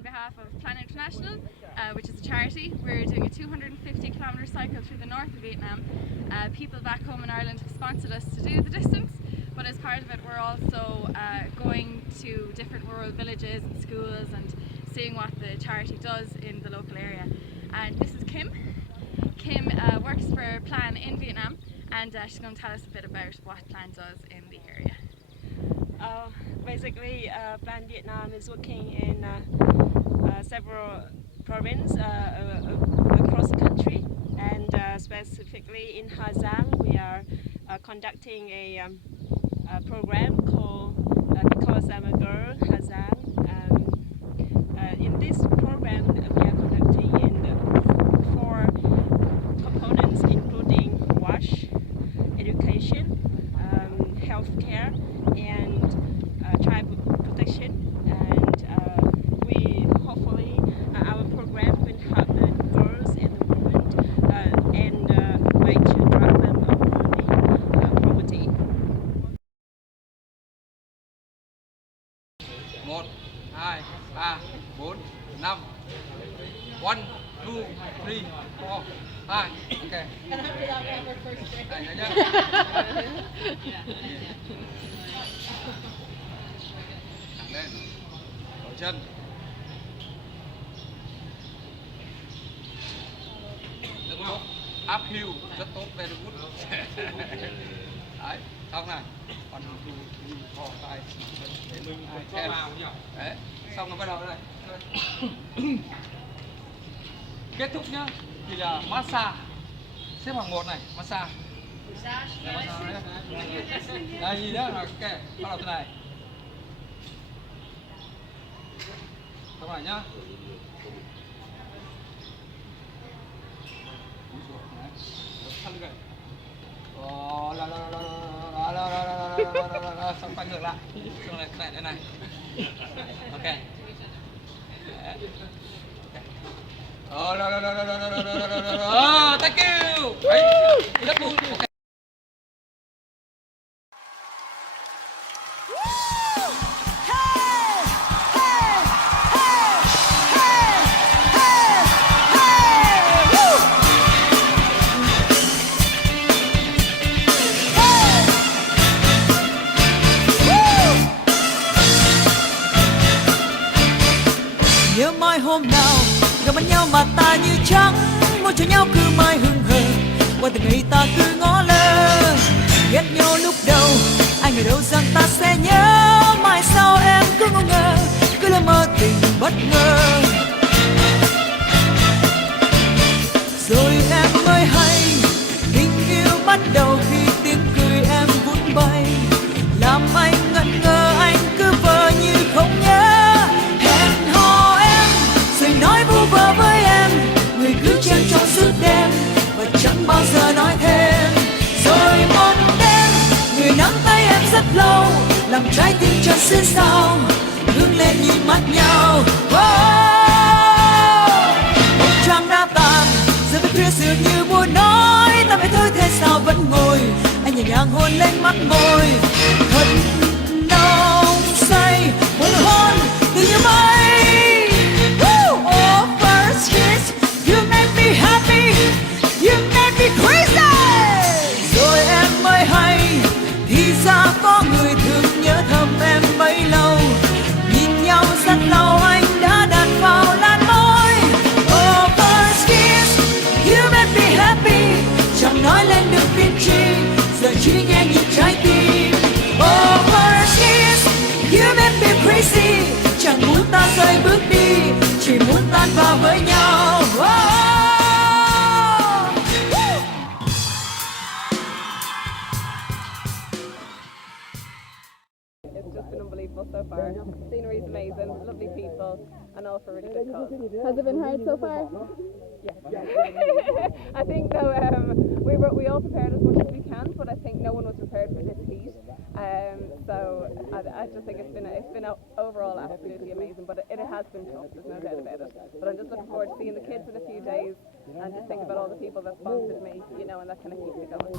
on behalf of Plan International, which is a charity. We're doing a 250-kilometre cycle through the north of Vietnam. People back home in Ireland have sponsored us to do the distance, but as part of it we're also going to different rural villages and schools and seeing what the charity does in the local area. And this is Kim. Kim works for Plan in Vietnam, and she's going to tell us a bit about what Plan does in the area. Basically, Plan Vietnam is working in several provinces across the country, and specifically in Hà Giang we are conducting a program called Because I'm a Girl, Hà Giang. In this program we are conducting in 4 components, including WASH, education, healthcare, and child protection. And we hopefully our program will help the girls and the women and like to drive them out of the poverty. 1, 2, 3, 4, 5. 1, 2, 3, 4, 5. Okay. And after that, we have our first break. Này nữa nhá. Thẳng lên. Đổi chân. Rất tốt. Uphill rất tốt. Very good. Đấy, xong này. 1, 2, 3, 4, 5. Để lưng kèm. Đấy, xong rồi bắt đầu đây. Kết thúc nhá thì là massage. Xếp hàng 1 này, massage. Đây, massage đấy. Đây gì đó là ok, bắt đầu thế này. Xong này nhá. Thân gậy. Xong quay ngược lại. Xong này thế này. Ok. Thank you. Rất vui. Nhớ mai hôm nào gặp mặt nhau mà ta như trắng, môi cho nhau cứ mãi hững hờ, qua từng ngày ta cứ ngó lơ. Ghét nhau lúc đầu, ai ngờ đâu rằng ta sẽ nhớ, mai sau em cứ ngô ngơ, cứ lơ mơ tình bất ngờ. Rồi em mới hay, tình yêu bắt đầu khi tiếng cười em vút bay, làm anh ngẩn ngơ, anh cứ vờ như không nhớ. Nói vu vơ với em, người cứ chen trong suốt đêm và chẳng bao giờ nói thêm. Rồi một đêm, người nắm tay em rất lâu, làm trái tim chợt xuyên sao, hướng lên nhìn mắt nhau. Một trăng đã tàn, giờ với khuya dường như buồn nói, ta phải thôi thế sao vẫn ngồi. Anh nhẹ nhàng hôn lên mắt môi, thật nồng say, một nụ hôn từ như mây. You make me happy, you make me crazy. Rồi em mới hay, thì ra có người thường nhớ thầm em bấy lâu. Nhìn nhau rất lâu, anh đã đặt vào làn môi. Oh, first kiss, you make me happy. Chẳng nói lên được tiếng chi, giờ chỉ nghe nhịp trái tim. Oh, first kiss, you make me crazy. Chẳng muốn ta rời bước đi, chỉ muốn tan vào với nhau. It's just been unbelievable so far. Scenery is amazing, lovely people, and all for a really good cause. Has it been hard so far? Yeah. I think though we all prepared as much as we can, but I think no one was prepared for this heat. So I just think it's been overall absolutely amazing. But it has been tough. There's no doubt about it. But I'm just looking forward to seeing the kids in a few days and just think about all the people that sponsored me, you know, and that kind of keeps me going.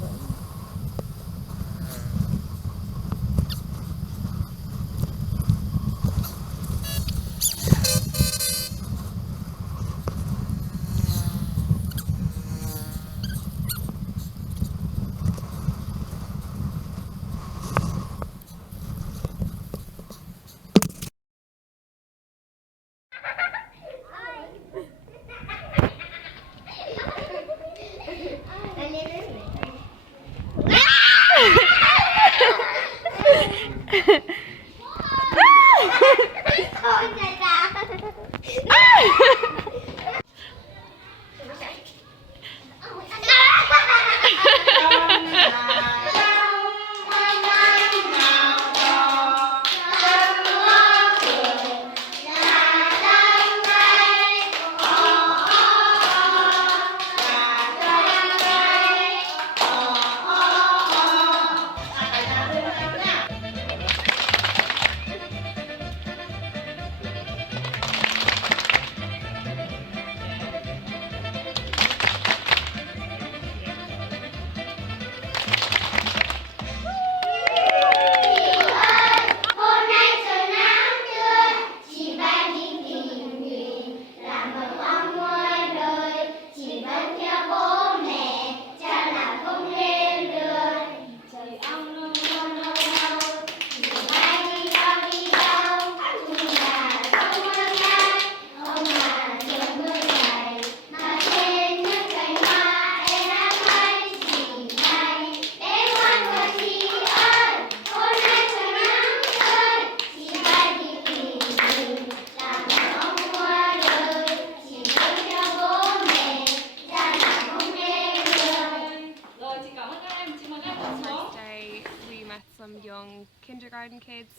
Some young kindergarten kids,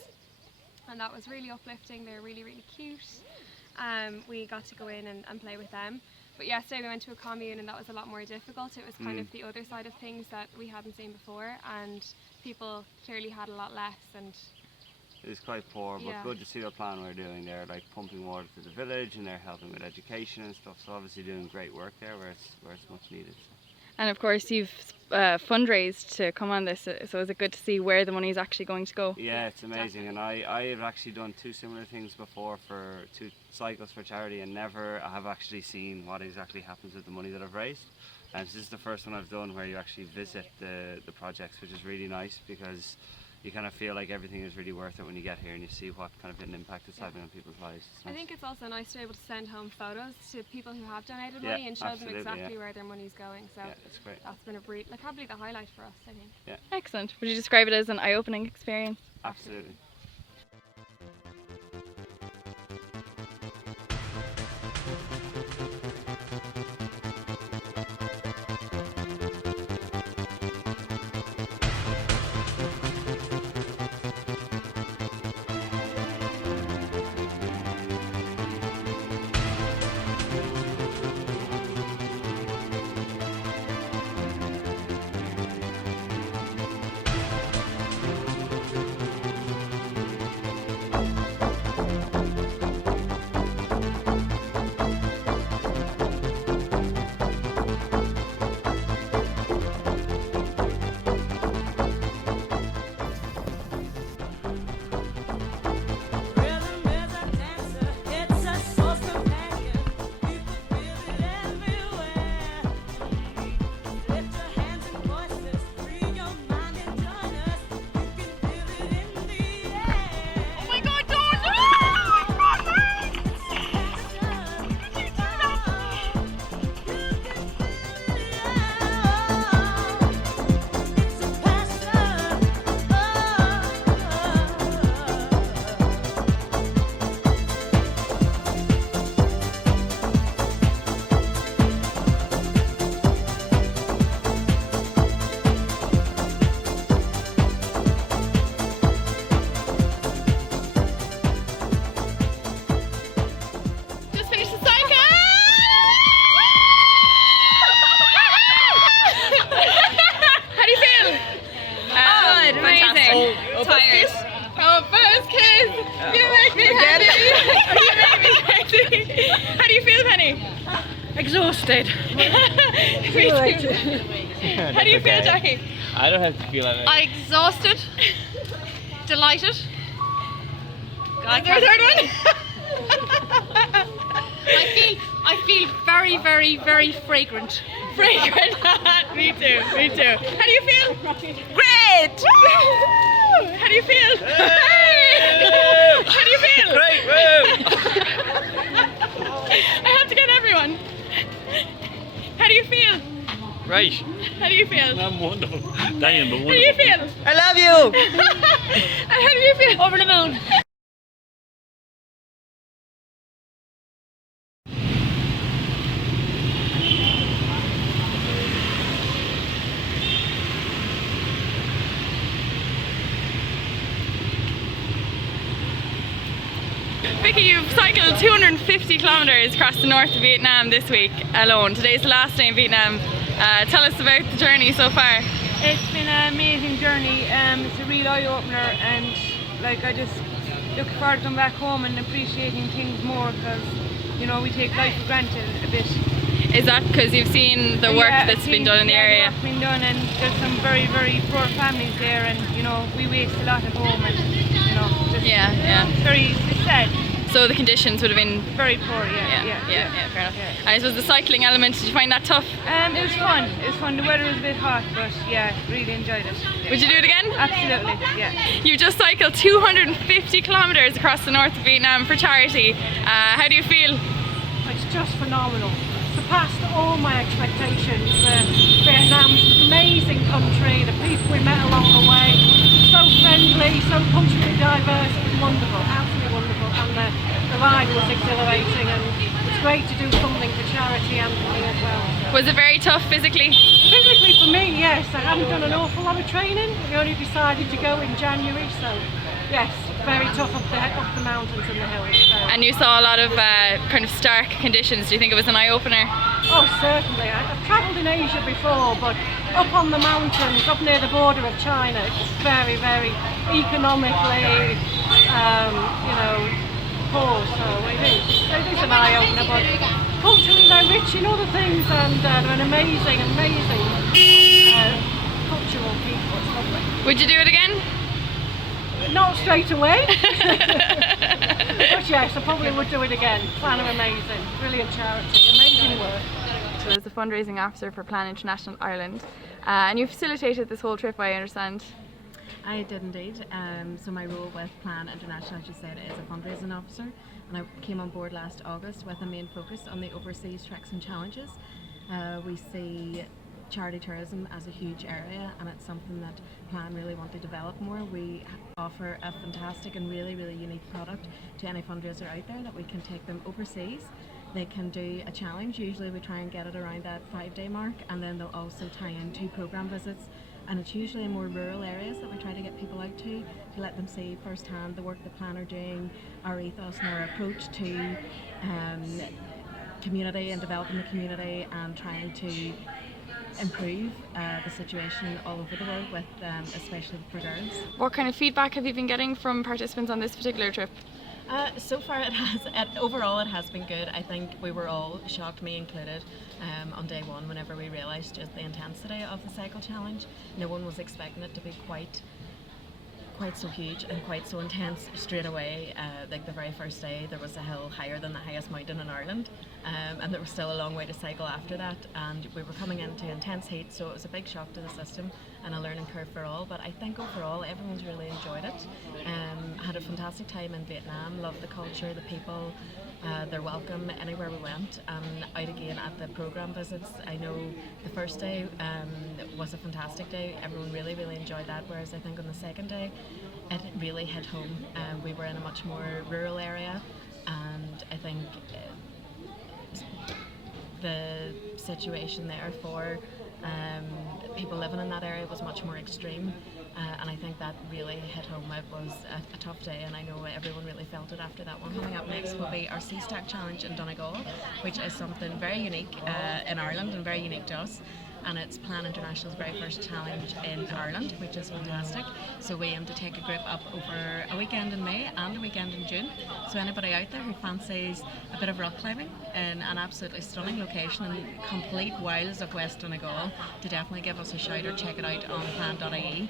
and that was really uplifting. They're really cute. We got to go in and play with them. But yesterday we went to a commune and that was a lot more difficult. It was kind of the other side of things that we hadn't seen before, and people clearly had a lot less. And it was quite poor, but good to see the plan we're doing. They're like pumping water to the village and they're helping with education and stuff, so obviously doing great work there where it's much needed. And of course you've fundraised to come on this, so is it good to see where the money is actually going to go? Yeah, it's amazing. And I have actually done 2 similar things before for 2 cycles for charity, and never have actually seen what exactly happens with the money that I've raised. And this is the first one I've done where you actually visit the projects, which is really nice, because you kind of feel like everything is really worth it when you get here and you see what kind of an impact it's having on people's lives. I think it's also nice to be able to send home photos to people who have donated money and show them exactly where their money's going. So it's great. That's been probably the highlight for us, I think. Yeah. Excellent. Would you describe it as an eye-opening experience? Absolutely. Exhausted. Me too. How do you feel, Jackie? I don't have to feel like that. Exhausted. Delighted. God, your third one? I feel very, very, very fragrant. Fragrant. Me too. Me too. How do you feel? Great. How do you feel? Hey! How do you feel? Great. Woo! I have to get everyone. How do you feel? Great. How do you feel? I'm wonderful. Diane, but How do you feel? I love you! And how do you Over the moon. Vicky, you've cycled 250 kilometres across the north of Vietnam this week alone. Today's the last day in Vietnam. Tell us about the journey so far. It's been an amazing journey. It's a real eye-opener, and like I just look forward to coming back home and appreciating things more, because you know we take life for granted a bit. Is that because you've seen the work that's been done in the area? The work's been done, and there's some very, very poor families there, and you know we waste a lot at home, and you know just, it's sad. So the conditions would have been Very poor, yeah, fair enough. Yeah. And I suppose the cycling element, did you find that tough? It was fun. It was fun. The weather was a bit hot, but yeah, really enjoyed it. Would you do it again? Absolutely, yeah. You just cycled 250 kilometres across the north of Vietnam for charity. How do you feel? It's just phenomenal. Surpassed all my expectations. Vietnam's an amazing country, the people we met along the way, so friendly, so culturally diverse. It was wonderful, absolutely wonderful, and the ride was exhilarating, and it's great to do something for charity and for me as well. Was it very tough physically? Physically for me, yes. I haven't done an awful lot of training. We only decided to go in January, so yes, very tough up the mountains and the hills. So. And you saw a lot of kind of stark conditions. Do you think it was an eye-opener? Oh, certainly. I've travelled in Asia before, but up on the mountains, up near the border of China, it's very, very economically, you know, poor. So it is an eye-opener, but culturally they're rich in other things, and they're an amazing, amazing cultural people. It's lovely. Would you do it again? Not straight away, but yes, I probably would do it again. Plan are amazing, brilliant charity, amazing work. So as the fundraising officer for Plan International Ireland, and you facilitated this whole trip, I understand. I did indeed. So my role with Plan International, as you said, is a fundraising officer, and I came on board last August with a main focus on the overseas treks and challenges. We see charity tourism as a huge area, and it's something that Plan really want to develop more. We offer a fantastic and really, really unique product to any fundraiser out there, that we can take them overseas. They can do a challenge. Usually we try and get it around that 5-day mark, and then they'll also tie in 2 program visits, and it's usually in more rural areas that we try to get people out to let them see firsthand the work that Plan are doing, our ethos and our approach to community and developing the community, and trying to improve the situation all over the world, with especially for girls. What kind of feedback have you been getting from participants on this particular trip? So far overall it has been good. I think we were all shocked, me included, on day one whenever we realised just the intensity of the cycle challenge. No one was expecting it to be quite so huge and quite so intense straight away. Like the very first day there was a hill higher than the highest mountain in Ireland, and there was still a long way to cycle after that, and we were coming into intense heat, so it was a big shock to the system and a learning curve for all. But I think overall everyone's really enjoyed it. Had a fantastic time in Vietnam, loved the culture, the people, their welcome anywhere we went, and out again at the programme visits. I know the first day was a fantastic day, everyone really, really enjoyed that, whereas I think on the second day it really hit home. We were in a much more rural area, and I think the situation there for people living in that area was much more extreme, and I think that really hit home. It was a tough day, and I know everyone really felt it after that one. Coming up next will be our Sea Stack Challenge in Donegal, which is something very unique in Ireland and very unique to us. And it's Plan International's very first challenge in Ireland, which is fantastic. So we aim to take a group up over a weekend in May and a weekend in June. So anybody out there who fancies a bit of rock climbing in an absolutely stunning location in complete wilds of West Donegal, to definitely give us a shout or check it out on plan.ie.